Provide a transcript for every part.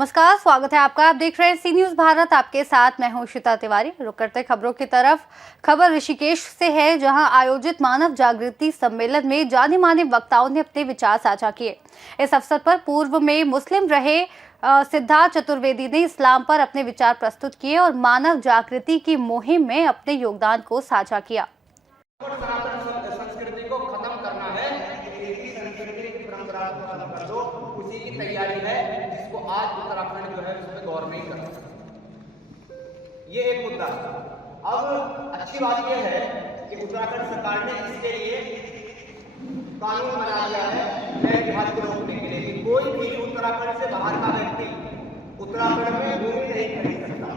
नमस्कार, स्वागत है आपका। आप देख रहे हैं सी न्यूज भारत, आपके साथ मैं हूं श्वेता तिवारी। रुक करते खबरों की तरफ। खबर ऋषिकेश से है, जहां आयोजित मानव जागृति सम्मेलन में जाने माने वक्ताओं ने अपने विचार साझा किए। इस अवसर पर पूर्व में मुस्लिम रहे सिद्धार्थ चतुर्वेदी ने इस्लाम पर अपने विचार प्रस्तुत किए और मानव जागृति की मुहिम में अपने योगदान को साझा किया। संस्कृति को खत्म करना है, संस्कृति की परंपरा को खत्म कर दो, उसी की तैयारी है, जिसको आज उत्तराखंड जो है उसमें गौर नहीं कर रहा। ये एक मुद्दा। अब अच्छी बात यह है कि उत्तराखंड सरकार ने इसके लिए कानून बना दिया है नए जिहाद को रोकने के लिए कि कोई भी उत्तराखंड से बाहर का व्यक्ति उत्तराखंड में भूमि नहीं खरीद सकता।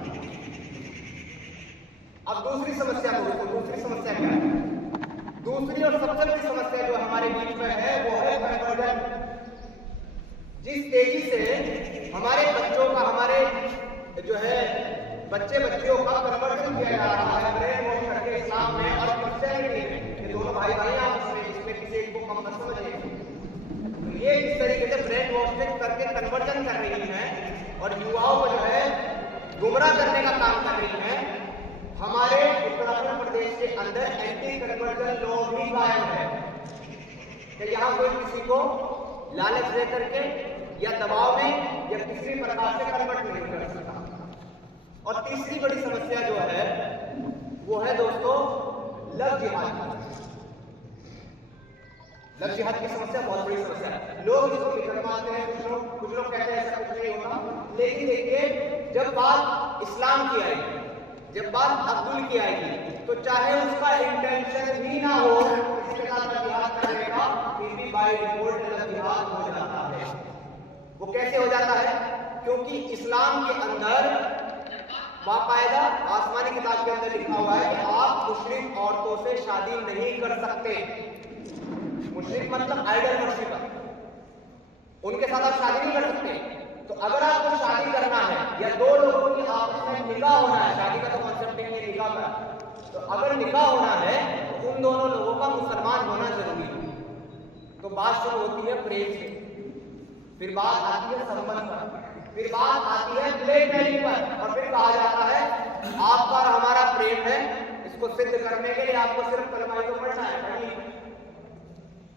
अब दूसरी समस्या क्या है? दूसरी और सबसे बड़ी समस्या जो हमारे बीच में है वो है कन्वर्जन। जिस तेजी से हमारे बच्चों का, हमारे जो है बच्चियों का कन्वर्जन किया जा रहा है ब्रेन वॉश करके इस्लाम में और क्रिश्चियनिटी में, ये दोनों भाई आपस में, इसमें किसी एक को कम मत समझिए। तो ये इस तरीके से ब्रेन वॉशिंग करके कन्वर्जन कर रही है और युवाओं को जो है गुमराह करने का काम कर रही है। हमारे उत्तराखंड प्रदेश के अंदर एंटी कन्वर्जन लॉ भी कायम है कि यहाँ कोई किसी को लालच दे करके या दबाव में या किसी प्रकार से कन्वर्ट नहीं कर सकता। और तीसरी बड़ी समस्या जो है वो है दोस्तों लव जिहाद। लव जिहाद की समस्या बहुत बड़ी समस्या है। लोग इसको निकल पाते हैं, कुछ लोग कहते हैं ऐसा कुछ नहीं होता, लेकिन देखिए जब बात इस्लाम की आएगी, जब बात अब्दुल की आएगी, तो चाहे उसका इंटेंशन ही ना हो किसी के साथ जिहाद करने का, फिर भी बाय डिफॉल्ट जिहाद हो जाता है। वो कैसे हो जाता है? क्योंकि इस्लाम के अंदर बाकायदा आसमानी किताब के अंदर लिखा हुआ है कि आप मुश्रिक औरतों से शादी नहीं कर सकते। मुश्रिक मतलब आइडल वर्शिपर, उनके साथ आप शादी नहीं कर सकते। तो अगर आपको शादी करना है या दो लोगों की आपस में निकाह होना है, शादी का तो कॉन्सेप्ट नहीं है निकाह का, तो अगर निकाह होना है तो उन दोनों लोगों का मुसलमान होना जरूरी है। तो बात शुरू होती है प्रेम से, फिर बात आती है संबंध पर, फिर बात आती है ब्लैकमेलिंग पर, और फिर कहा जाता है आपका और हमारा प्रेम है, इसको सिद्ध करने के लिए आपको सिर्फ कलमा तो पढ़ना है।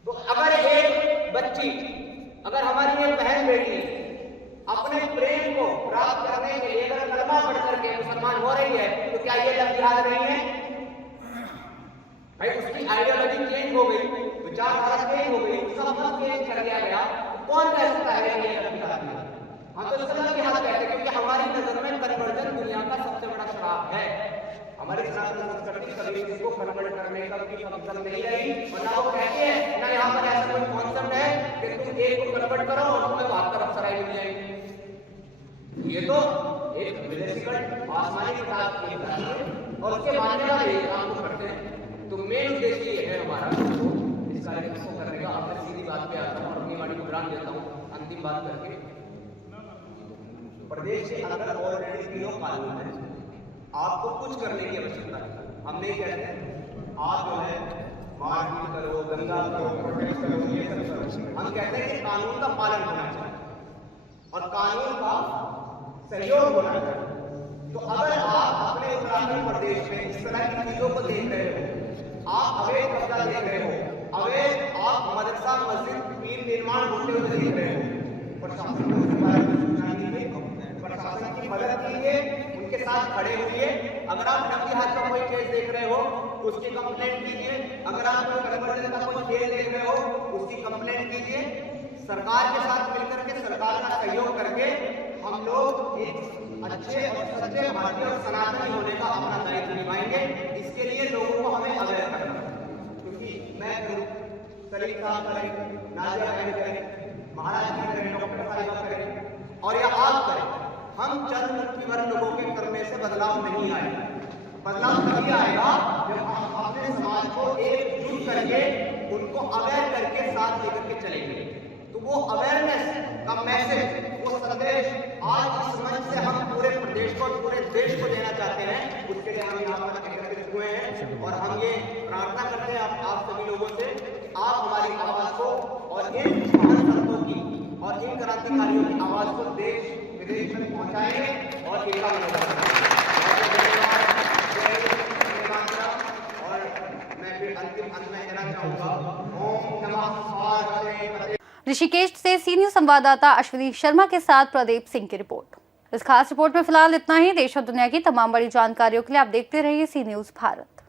तो अगर एक बच्ची, अगर हमारी एक बहन बेटी अपने प्रेम को प्राप्त करने के लिए अगर कलमा पढ़ करके मुसलमान हो रही है, तो क्या ये लव जिहाद नहीं है? भाई उसकी आइडियोलॉजी चेंज हो गई, विचारधारा चेंज हो गई, उसका मत चेंज कर दिया गया, तो कौन कह सकता है ये लव जिहाद है? हम तो इसका लव जिहाद कहते हैं, क्योंकि हमारी नजर में कन्वर्जन दुनिया का सबसे बड़ा श्राप है। हमारी सनातन संस्कृति कभी किसी को कन्वर्ट करने का भी मतलब नहीं रही, और ना वो कहते हैं ना यहाँ पर ऐसा कोई कॉन्सेप्ट है कि तुम एक को कन्वर्ट करो और तुम्हें 72 अफसराएं मिल जाएंगी। ये तो एक विदेशी आसमानी किताब की है और उसके मानने वाले काम को करते हैं। तो मेन उद्देश्य ये है हमारा इस कार्यक्रम को करने का। आपने सीधी बात पे आता हूँ और अपनी वाणी को विराम देता हूँ अंतिम बात करके। प्रदेश के अंदर ऑलरेडी तीनों कानून है, आपको कुछ करने की आवश्यकता है। हम नहीं कहते आप जो है मारपीट करो, दंगा करो, प्रोटेस्ट करो, ये सब करो। हम कहते हैं कि कानून का पालन होना चाहिए और कानून का सहयोग होना चाहिए। तो अगर आप अपने उत्तराखंड प्रदेश में इस तरह की चीजों को देख रहे हो, आप अवैध कब्जा देख रहे हो, अवैध आप मदरसा मस्जिद पीर निर्माण होते हुए देख रहे हो, प्रशासन को उसके बारे में सूचना दीजिए, प्रशासन की मदद कीजिए, उनके साथ खड़े होइए। अगर आप लव जिहाद का कोई केस देख रहे हो उसकी कंप्लेंट कीजिए, अगर आप कोई कन्वर्जन का कोई केस देख रहे हो उसकी कंप्लेंट कीजिए। सरकार के साथ मिलकर के, सरकार का सहयोग करके हम लोग एक अच्छे और सच्चे भारतीय और सनातनी होने का अपना दायित्व निभाएंगे। इसके लिए लोगों को हमें अवेयर करना है, क्योंकि मैं करूँ, सलीम साहब करें, नाजिया बहन करें, महाराज जी करें, डॉक्टर साहिबा करें और या आप करें, हम चंद मुट्ठी भर लोगों के करने से बदलाव नहीं आएगा। बदलाव तभी आएगा जब हम अपने समाज को एकजुट करके उनको अवेयर करके साथ लेकर के चलेंगे। तो वो अवेयरनेस का मैसेज, वो संदेश आज इस मंच से हम पूरे प्रदेश को, पूरे देश को देना चाहते हैं। उसके लिए हम यहाँ पर एकत्रित हुए हैं और हम ये प्रार्थना करते हैं आप सभी लोगों से, आप हमारी आवाज को और इन महान संतों की और इन क्रांतिकारियों की आवाज को देश विदेश में पहुंचाएंगे और इनका मनोबल और मैं फिर अंतिम अंत में कहना चाहूंगा, ओम नमः पार्वती। ऋषिकेश से सी न्यूज संवाददाता अश्विनी शर्मा के साथ प्रदीप सिंह की रिपोर्ट। इस खास रिपोर्ट में फिलहाल इतना ही। देश और दुनिया की तमाम बड़ी जानकारियों के लिए आप देखते रहिए सी न्यूज भारत।